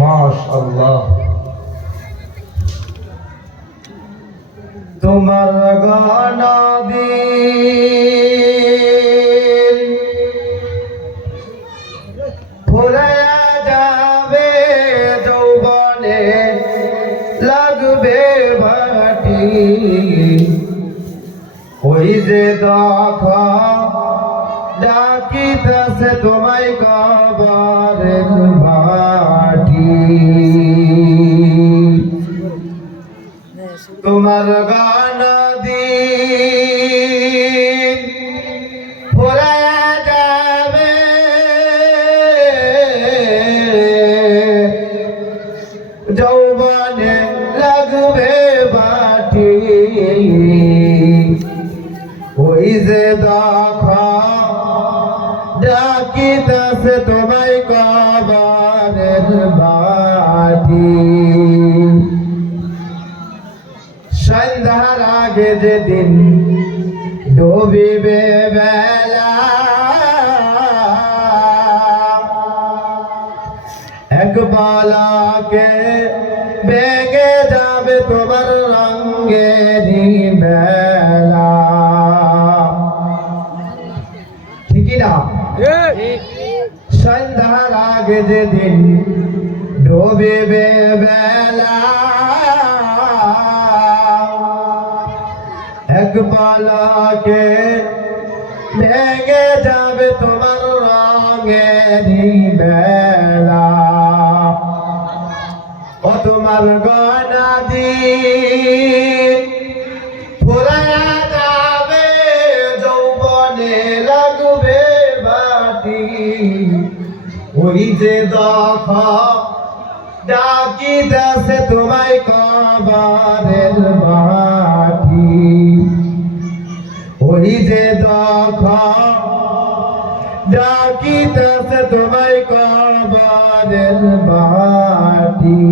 মাশাআল্লাহ। তোমার গণদিন ফুরায়া যাবে যৌবনে লাগবে ভাটি। ওই যে দখ ডাকিতেছে তোমায় কবরের তোমার গান দিন। ফুরায়া যাবে। যৌবনে লাগবে বাটি ওই যে দখ ডাকিতেছে তোমায় কবরের বাটি সন্ধ্যার আগে যেদিন ডুবিবে বেলা এক বালাকে বেগে যাবে তোমার রঙ্গেরই বেলা ঠিকই না সন্ধ্যার আগে যেদিন ডুবিবে বেলা পালাকে ভেঙে যাবে তোমার রঙেরই বেলা ও তোমার গয়না দি যাবে লাগবে ওই যে দখ ডাকি দেশে তোমায় কবারের ওই যে দখ। ডাকি দেশে তোমায় কবারের মাটি।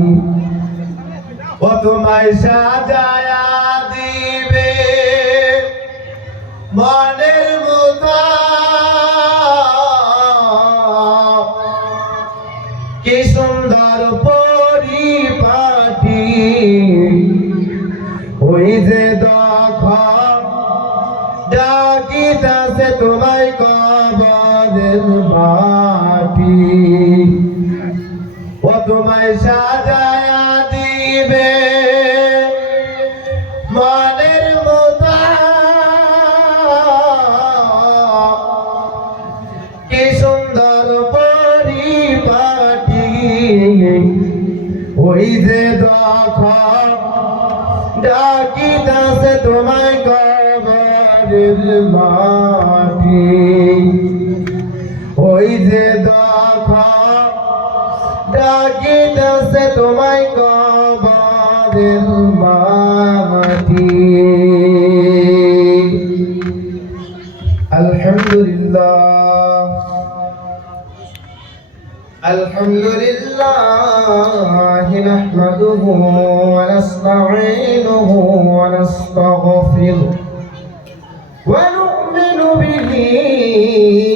ও তোমায় সাজায়া দিবে মনের মতো। কি সুন্দর পরিপাটি। ওই যে দখ ডাকিতাছে তোমায় কবরের মাটি। ও তোমায় সাজায়া দিবে মনের মতো। কি সুন্দর পরিপাটি। ওই যে দখ ডাকিতাছে, তোমায় কবরের মাটি ওই যে দখ ডাকিতাছে তোমায় কবরের মাটি আলহামদুলিল্লাহ الحمد لله نحمده ونستعينه ونستغفره ونؤمن به